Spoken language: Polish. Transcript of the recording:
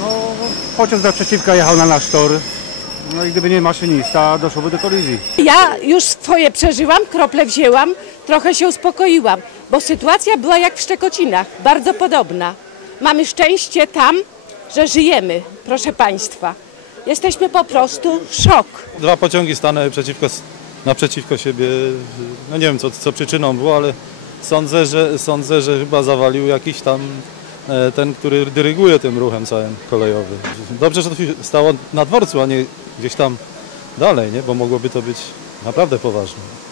No, pociąg naprzeciwka jechał na nasz tor. No i gdyby nie maszynista, doszłoby do kolizji. Ja już swoje przeżyłam, krople wzięłam, trochę się uspokoiłam, bo sytuacja była jak w Szczekocinach, bardzo podobna. Mamy szczęście tam, że żyjemy, proszę Państwa. Jesteśmy po prostu w szok. Dwa pociągi stanęły przeciwko naprzeciwko siebie. No nie wiem, co, co przyczyną było, ale sądzę, że, sądzę, że chyba zawalił jakiś tam e, ten, który dyryguje tym ruchem całym kolejowym. Dobrze, że to się stało na dworcu, a nie gdzieś tam dalej, nie? bo mogłoby to być naprawdę poważne.